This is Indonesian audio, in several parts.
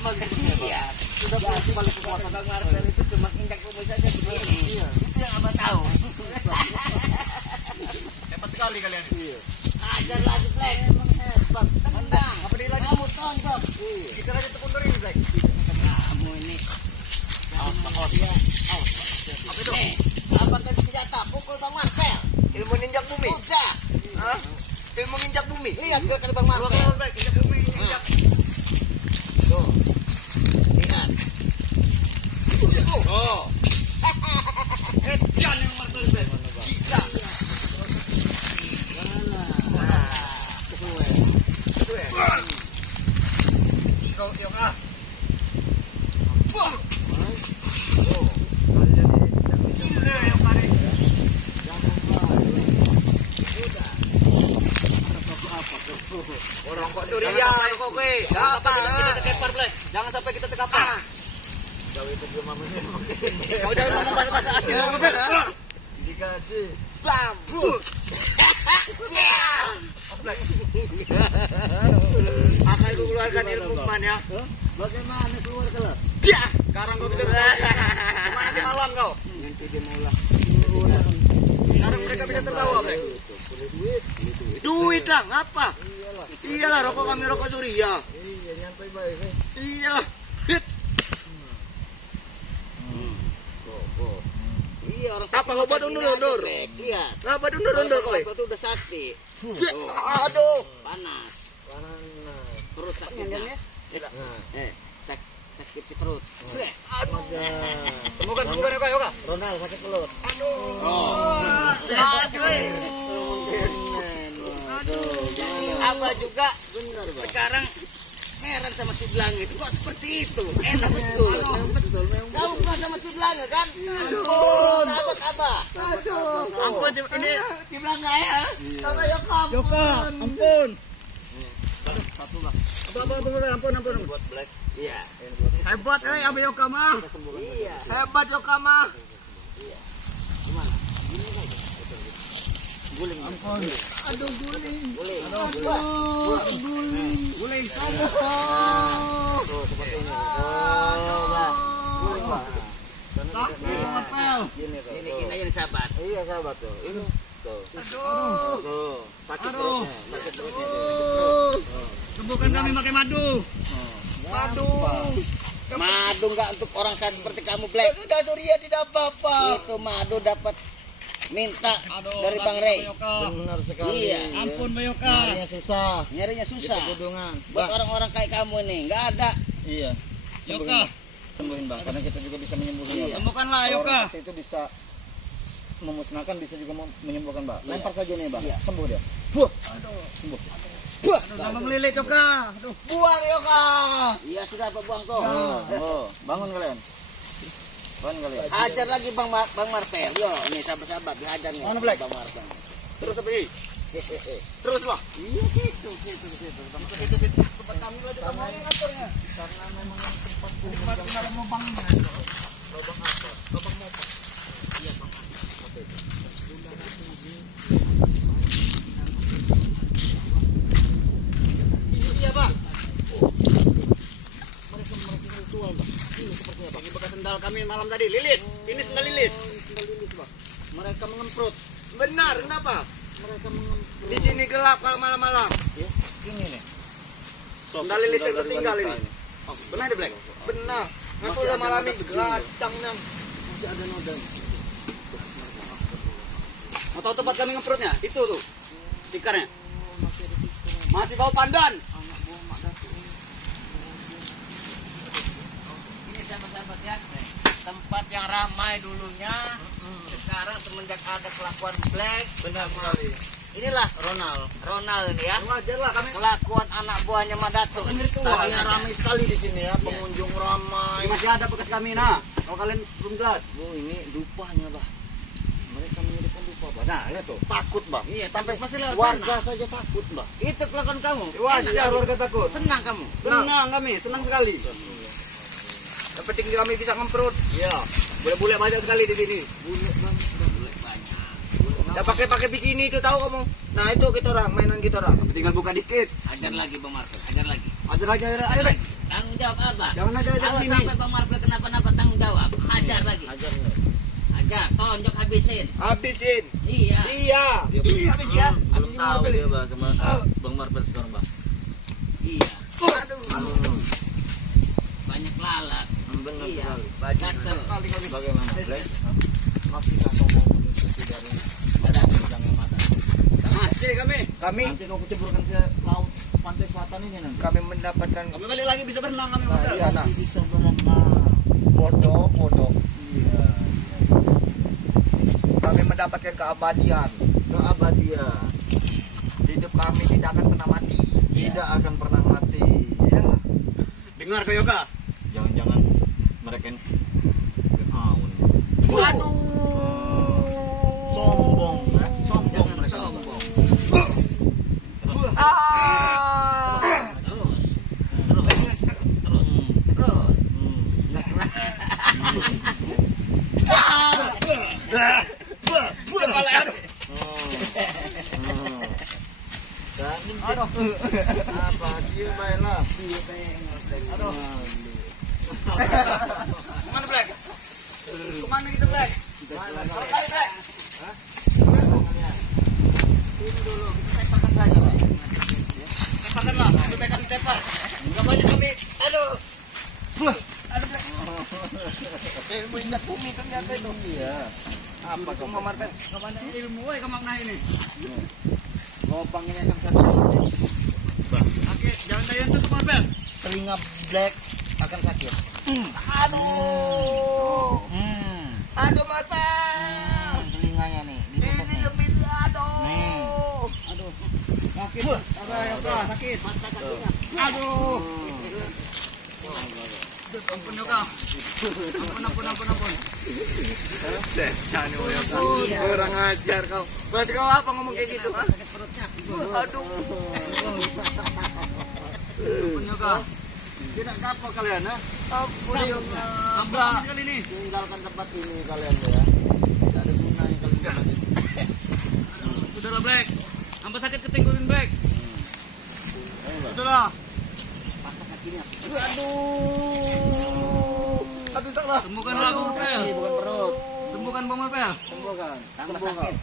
kembali ke sini. Iya. Sudah kembali ke kota. Bang Marcel itu cuma injak kumis saja begini. Iya. Itu yang Abah tahu. Hebat sekali kalian. Iya. Ajar lagi Black. Emang hebat. Tenang. Apa dia lagi? Kamu tonjok. Kita lagi tepung dari Black. Kamu ini. Awas. Apa itu? Apa tadi senjata? Pukul Bang Marcel. Ilmu ninjak bumi. Udah. Hah? Ilmu ninjak bumi. Lihat gerakan Bang Marcel. Black, ninjak bumi, ninjak. Tuh. Lihat. Oh. Jangan yang Marcel Black. Gila. Yuk ah. Wah. Orang kok Surya, kok kowe. Jangan sampai kita terkapar. Jauh itu belum mamanya. Kau jangan ngomong bahasa asli dulu, Bel. Dikasih. Bam. Akan ku keluarkan ilmu ya. Bagaimana keluar kalau? Dia. Sekarang kau bisa. Cuma nanti malam kau. Nanti dia mau ulah. Sekarang mereka bisa terbawa, Black. Duit lah, ngapa? Iyalah rokok kami rokok Surya. Iya, nyantai baik. Iyalah. Hit. Kok. Iya orang Apa kau buat undur-undur? Iya. Ngapa undur-undur kau? Kau tuh udah sakti. Aduh. Panas. Panas. Perut sakitnya. Sakit di perut. Aduh. Temukan Yoga. Ronald sakit perut. Aduh. Abah juga sekarang heran sama si Belanga itu kok seperti itu. Enak betul. Kau pernah sama si Belanga kan? Aduh, sahabat Abah. Ampun ini Si Belanga ya. Sama Yoga, ampun. Satu lah. Ampun. Buat Black. Iya. Hebat Abah Yoga mah. Iya. Hebat Yoga mah. Gimana? Gini aja. Guling. Ampun. Aduh guling. Guling. Guling. Tuh seperti ini. Guling, Pak. Gini aja nih sahabat. Iya sahabat tuh. Ini tuh. Tuh. Sakit Aduh. perutnya. Sakit perutnya. Sembuhkan kami pakai madu. Madu. Madu nggak untuk orang kaya seperti kamu, Black. Sudah Surya tidak apa-apa. Itu madu dapat minta dari Bang Rey. Benar sekali. Iya. Ampun Bayoka. Nyarinya susah. Pegunungan. Buat orang-orang kayak kamu nih, nggak ada. Iya. Yoka. Sembuhin Bang, karena kita juga bisa menyembuhkan. Iya. Sembuhkanlah Yoka. Orang itu bisa memusnahkan, bisa juga menyembuhkan, Mbak. Iya. Lempar saja nih, Bang. Iya. Sembuh dia. Aduh. Sembuh. Buah. Aduh, nama melilit Yoka. Aduh. Buang Yoka. Iya sudah apa buang tuh. Bangun kalian. Bangun kalian. Hajar lagi Bang Marcel. Yo, ini sahabat-sahabat dihajar nih. Mana, Black? Bang Marcel. Terus apa ini? Terus Bang. Iya gitu. Tempat kami lagi kamu ini ngaturnya. Karena memang tempat Tempat dalam lubangnya. lubang apa? Lubang motor. Iya, Bang. Iya, Bang. Mereka ritual, Bang. Ini sepertinya, Bang. Ini bekas sendal kami malam tadi. Lilis. Ini sendal lilis. Sendal lilis, Bang. Mereka mengemprut. Benar, kenapa? Mereka mengemprut. Di sini gelap kalau malam-malam. Ya, ini nih. Sendal lilis yang tertinggal ini. Oh, benar deh, Black? Benar. Aku Masih udah ada malami noda gacangnya. Masih ada noda. Mau tahu tempat kami ngemprutnya? Itu tuh. Stikernya. Masih ada stiker. Masih bau pandan. Anak buah mak datu ini. Ini sahabat-sahabat ya. Tempat yang ramai dulunya. Sekarang semenjak ada kelakuan Black. Benar sekali. Inilah Ronald ini ya. Wajar lah kami. Kelakuan anak buahnya Madatu. Tadinya ramai sekali di sini ya, pengunjung ramai. Masih ada bekas kami nah. Kalau kalian belum jelas. Oh, ini dupanya, Bah. Mereka menyediakan dupa, Bah. Nah, lihat tuh, takut, Bah. Iya, Sampai pasti lewat warga sana. saja takut, Bah. Itu kelakuan kamu. Wajar Enak. warga takut. Senang kamu. Senang kami, senang sekali. Yang penting kami bisa ngemprut. Iya. Bule-bule banyak sekali di sini. Boleh banyak. Ya pakai bikini itu tahu kamu. Nah, itu kita orang, mainan kita orang. Tinggal buka dikit. Ajar lagi Bang Marcel, ajar lagi. Ajar lagi, ayo Black. Tanggung jawab apa? Jangan aja Kalau ini. sampai Bang Marvel kenapa-napa tanggung jawab. Hajar lagi. Hajar. Hajar, tonjok habisin. Habisin. Iya. Iya. Habis ya. Belum tahu dia Bang sama Bang Marvel sekarang Bang. Iya. Aduh. Banyak lalat. Benar Iya. sekali. Gatel. Bagaimana Black? Masih kamu mau mengikuti dari yang mata? Masih kami. Nanti kau kuceburkan ke laut pantai selatan ini nanti. Kami mendapatkan Kami balik lagi bisa berenang kami Nah, Marvel. iya, nah. Masih bisa berenang. bodoh. Iya. Kami mendapatkan keabadian. Keabadian Hidup kami tidak akan pernah mati. tidak akan pernah mati. Iya. Dengar kau Yoga? Jangan-jangan mereka ini berhaun. Waduh. Sombong, sombong Jangan mereka. sombong. Ah. Terus. Terus. Aduh. Apa dia baiklah. Aduh. Kemana Black? Kemana kita Black? Kali Black. Ini dulu, kita tepakan saja, Pak. Tepakan lah, lebih baik kami tepar. Enggak banyak kami. Aduh. Aduh Black. Ilmu indah bumi ternyata itu. Iya. Apa kau Mama Marvel? Kemana ilmu, woi, kemana nah ini? Lobang ini akan satu. Oke, jangan kayak itu, Marvel. Telinga Black akan sakit. Aduh. Aduh Marvel. Telinganya nih. Ini lebih aduh. Aduh. Sakit. Sakit. Mata kakinya. Aduh. Ampun, Yoga. Ampun. Kurang ajar kau. Berarti kau apa ngomong kayak gitu? Ha? Sakit perutnya. Aduh. Ampun, Yoga. Tidak kapal kalian ya? Ampun Yoga. Tambah kali ini. Tinggalkan tempat ini kalian ya. Tidak ada gunanya kalian di tempat ini. Sudahlah, Black. Hamba sakit ketenggulin, Black. Ayolah. Sudahlah. Patah kakinya. Aduh. Aduh salah. Sembuhkanlah, Bang Marvel. Ini bukan perut. Sembuhkan, Bang Marvel. Sembuhkan. Tambah Sembuh sakit. kau.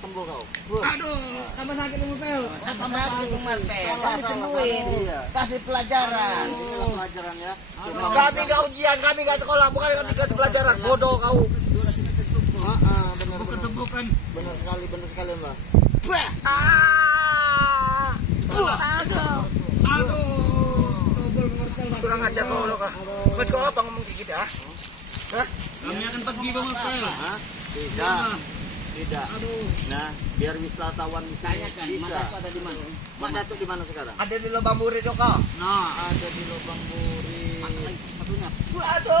Sembuh kau. Aduh, tambah sakit, Bang Marvel. Tambah sakit Bang Marvel. Salah, Kasih salah, sembuhin. iya. Kasih pelajaran. Inilah pelajaran ya. Kami gak ujian, kami gak sekolah, bukan kami kasih pelajaran. Bodoh kau. Benar, Bukan benar. sembuhkan. Benar sekali Mbak. Ah. Aduh. Kurang ajar kau loh kak. Buat kau apa ngomong kayak gitu ah? Hah? Kami akan pergi, Bang Marvel. Hah? Tidak. Tidak. Aduh. Nah, biar wisatawan bisa. Tanyakan, Bisa. Madatuk ada di mana? Madatuk di mana sekarang? Ada di lubang burit kok kak. Nah, Ada di lubang buri. satunya. Aduh.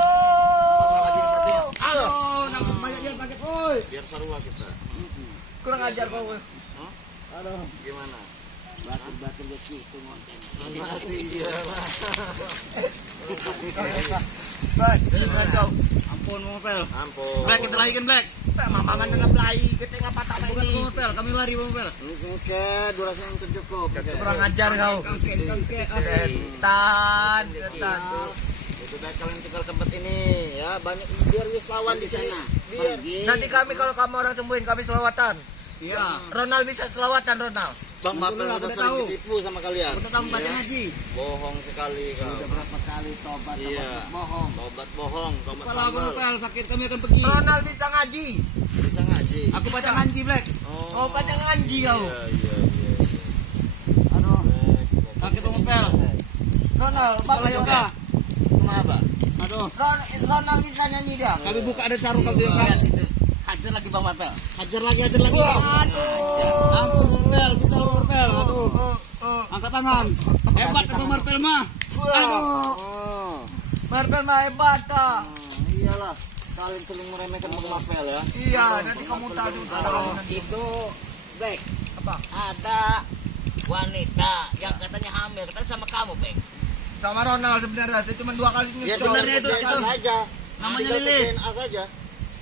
Aduh, nak banyak dia pakai. Oi. Biar sarua kita. Kurang ajar kau. Hah? Aduh. Gimana? Batu-batu kecil itu ngonten. Iyalah. Baik, kau. Ampun, Bang Marvel. Ampun. Black, kita lagi kan, Black. Mama mana nak belai, kita ngapa tak Bukan, lagi. Bang Marvel. Kami lari, Bang Marvel. Oke, durasi yang cukup. Oke. Kurang ajar kau. Setan. Itu baik kalian tinggal tempat ini ya, banyak biar wisatawan di sini. Biar. Nanti kami kalau kamu orang sembuhin kami selawatan. Iya. Ronald bisa selawatan Ronald. Bang Marvel Betul, sudah udah sering tahu. ditipu sama kalian. Udah tahu baca Iya. ngaji. Bohong sekali kau. Udah berapa kali tobat, Iya. bohong. Tobat bohong, tobat Kepala Bang sambal. Marvel sakit, kami akan pergi. Ronald bisa ngaji. Bisa ngaji. Aku baca ngaji, Black. Kau baca ngaji kau. Iya. Aduh. Sakit, Bang Marvel. Ronald, Kepala baca Yoga. yoga. Kenapa? Aduh. Ronald bisa nyanyi dia. Kami buka ada sarung kau Yoga. Hajar lagi, Bang Marvel. Hajar lagi. Aduh. Ampun, Marvel. Kita Marvel. Aduh. Angkat tangan. Hebat Bang Marvel mah. Aduh. Oh. Marvel mah hebat ah. Iyalah, kalian sering meremehkan Bang Marvel ya. Iya, nanti kamu tahu. Itu Black. Apa? Ada wanita yang katanya hamil, katanya sama kamu, Black. Sama Ronald sebenarnya, saya cuma 2 kali Ya nyucuk. sebenarnya itu- DNA saja. Namanya Tinggal Lilis. DNA saja.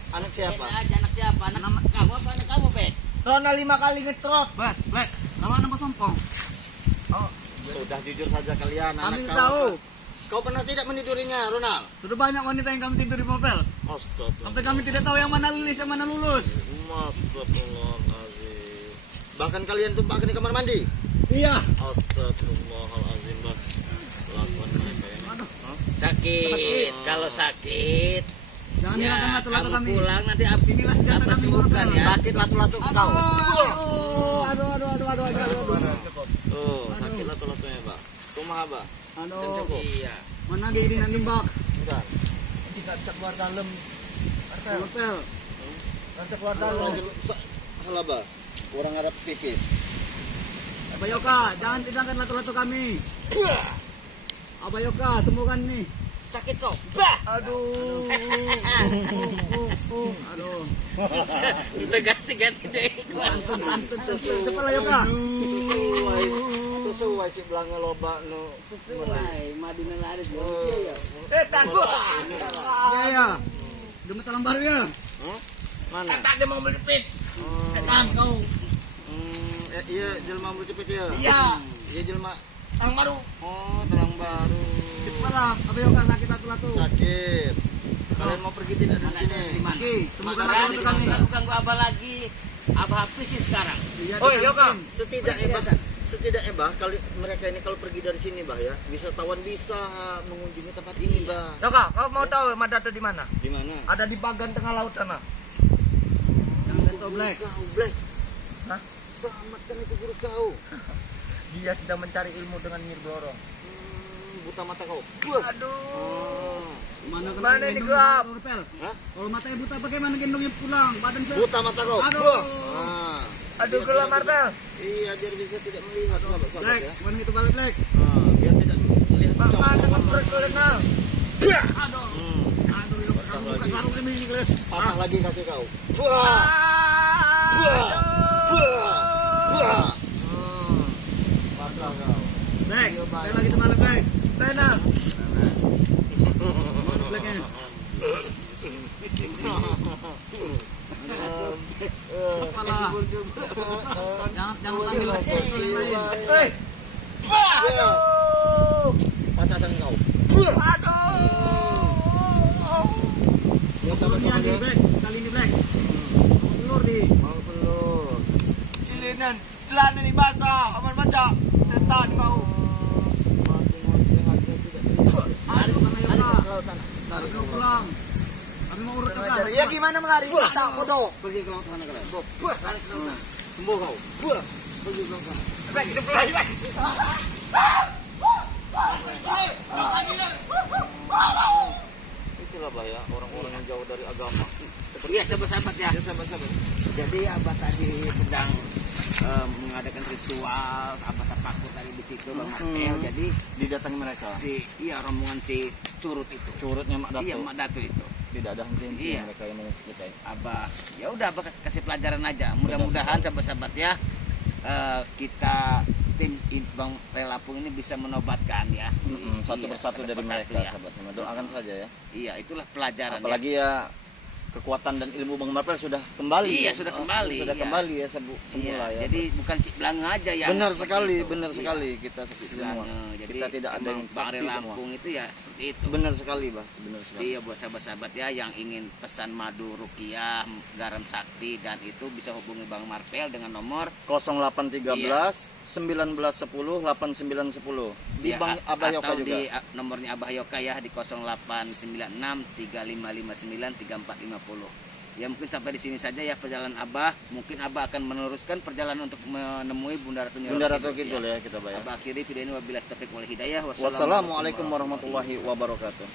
Anak siapa? Aja anak siapa? Anak kamu apa anak kamu, Black? Ronald 5 kali ngetrot. Bas, Black. Nama sompong. Oh, Sudah jujur saja kalian. Kami anak tahu. Kau pernah tidak menidurinya, Ronald? Sudah banyak wanita yang kami tidur di mobil. Astagfirullah. Sampai kami tidak tahu yang mana lulus, yang mana lulus. Astagfirullahaladzim. Bahkan kalian tumpahkan di kamar mandi. Iya. Astagfirullahaladzim, bah. Kelakuan mereka ini. Sakit. Kalau sakit, Jangan ya hilangkan latu-latu kamu kami. pulang nanti Inilah senjata apa kami, sembuhkan Morpel. ya. Sakit latu-latu kau. Aduh. Tuh, sakit latu-latunya, bah. Kumaha, bah? Aduh. Iya. Mana gini nanti mbak? Bentar. Tidak bisa keluar dalam. Morpel. Tidak keluar dalam. Halah, bah. Orang Arab pipis. Abayoka, jangan hilangkan latu-latu kami. Abayoka, sembuhkan nih. Sakit kok. Bah. Aduh. Aduh. Kita ganti-ganti deh. Antun. Cepat lah Yoka. Sesuai cik belanga loba nu. Sesuai. Madina laris. Takut. Ya. Demi talang baru ya. Mana? dia mau beli pit. Setan kau. Iya, jelma bulu cepet ya. Iya. Iya jelma. Talang baru. Oh, terang baru. Cepat lah. Abayoka sakit latu-latu. Sakit. Kalian mau pergi tidak dari sini? Oke, sembuhkan Makanya latu-latu kami. ganggu Abah lagi. Abah habis sih sekarang. Iya, Oh, Yoka, sekarang. setidaknya bah, kali mereka ini kalau pergi dari sini bah ya, wisatawan bisa mengunjungi tempat ini bah. Yoka, kau mau tahu Madata di mana? Di mana? Ada di bagian tengah laut sana. Jangan tahu Black. Kau Black. Hah? Selamatkan itu guru kau. Dia sedang mencari ilmu dengan Nyi Blorong. Buta mata kau. Aduh. Mana ini gua? Hah? Kalau matanya buta bagaimana gendongnya pulang? Badan saya. Buta mata kau. Aduh. Ah. Aduh, Biar gelap tidak Marvel. bisa- Iya, biar bisa tidak melihat sahabat-sahabat Black, ya. mana itu balik Black? Biar tidak melihat Dengan perut kolonel. Aduh. Hmm. Aduh, yuk kamu buka sarung ini Glass. Patah lagi kaki kau. Buah. Buah. Buah. Buah. Patah kau. Black, saya lagi teman Black. Tenang. Blacknya. Kepala. Jangan panggil Black. Hei. Aduh. Patahkan kau. Aduh. Ya sama-sama Ini ya. Black, kali ini Black. Telur di. Mau pelur. Ilinan, celana ini basah, aman baca. Tetan kau. Masing-masing harga tidak terlihat. Aduh, kena Yoka. Ke laut sana. Tarik kau pulang. Kami mau urut kakak. Ya gimana melari? Buah. Tak kodok. Pergi ke laut sana kalian. Buah. Tarik ke sana. Sembuh kau. Buah. Pergi ke laut sana. Itulah bah ya, orang-orang yang jauh dari agama. Iya, sahabat-sahabat ya. Ya sahabat-sahabat. Jadi Abah tadi sedang mengadakan ritual, Abah terpaku tadi di situ Bang Martel. Jadi Didatangi mereka. rombongan si Curut itu. Curutnya Mak Dato. Iya, Mak Dato itu. Tidak ada henti-henti Iya. mereka yang mengusir kita. Abah, ya udah Abah kasih pelajaran aja. Mudah-mudahan sahabat-sahabat ya, kita tim Bang Relapung ini bisa menobatkan ya. Satu Iya, persatu dari persatu mereka ya. sahabat. Doakan saja ya. Iya, itulah pelajaran. Apalagi ya kekuatan dan ilmu Bang Marvel sudah kembali. Iya, sudah kembali, Sudah iya. kembali ya Iya, semula ya. jadi bukan Cik Blanga aja ya. benar seperti sekali, itu. benar Iya. sekali kita seperti semua. Blanga. Jadi Kita tidak ada yang emang Bang sakti semua. Lampung itu ya seperti itu. Benar sekali, Bah. Benar sekali. Iya, buat sahabat-sahabat ya yang ingin pesan madu rukiah, garam sakti dan itu bisa hubungi Bang Marvel dengan nomor 0813 1910 8910 di ya, Bang Abah Yoka atau juga. di nomornya Abah Yoka ya di 0896 3559 3450. Ya mungkin sampai di sini saja ya perjalanan Abah. Mungkin Abah akan meneruskan perjalanan untuk menemui Bunda Ratu Nyoro Bunda Ratu Kidul, Kidul ya kita bayar. Abah akhiri video ini wabillahi taufiq wal hidayah. Wassalamualaikum warahmatullahi wabarakatuh.